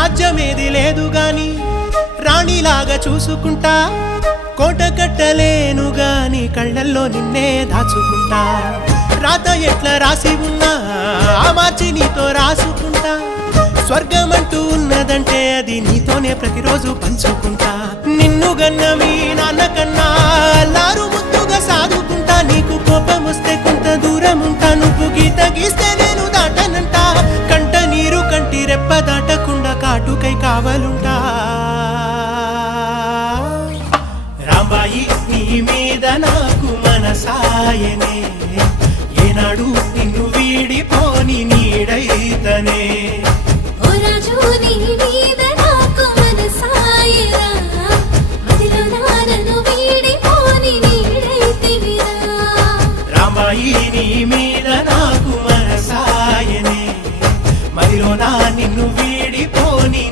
రాజ్యమేది లేదు గాని రాణిలాగా చూసుకుంటా కోట కట్టలేను గాని కళ్ళల్లో నిన్నే దాచుకుంటా రాత ఎట్లా రాసి ఉన్నా ఆ మార్చి నీతో రాసుకుంటా స్వర్గమంటూ ఉన్నదంటే అది నీతోనే ప్రతిరోజు పంచుకుంటా నిన్ను గన్న మీ నాన్న కన్నా లారు ముద్దుగా సాదుకుంటా నీకు కోపం వస్తే కొంత దూరం ఉంటా నువ్వు గీత గీస్తే నేను దాటనంట కంట నీరు కంటి రెప్ప దాటకుండా కాటుకై కావలుంటా రాంబాయి నీ మీద నాకు మనసాయనే ఏనాడు నిన్ను వీడిపోని నీడైతనే రాంబాయి నీ మీద నాకు మనసాయనే మదిలో నా నిన్ను వీడిపోని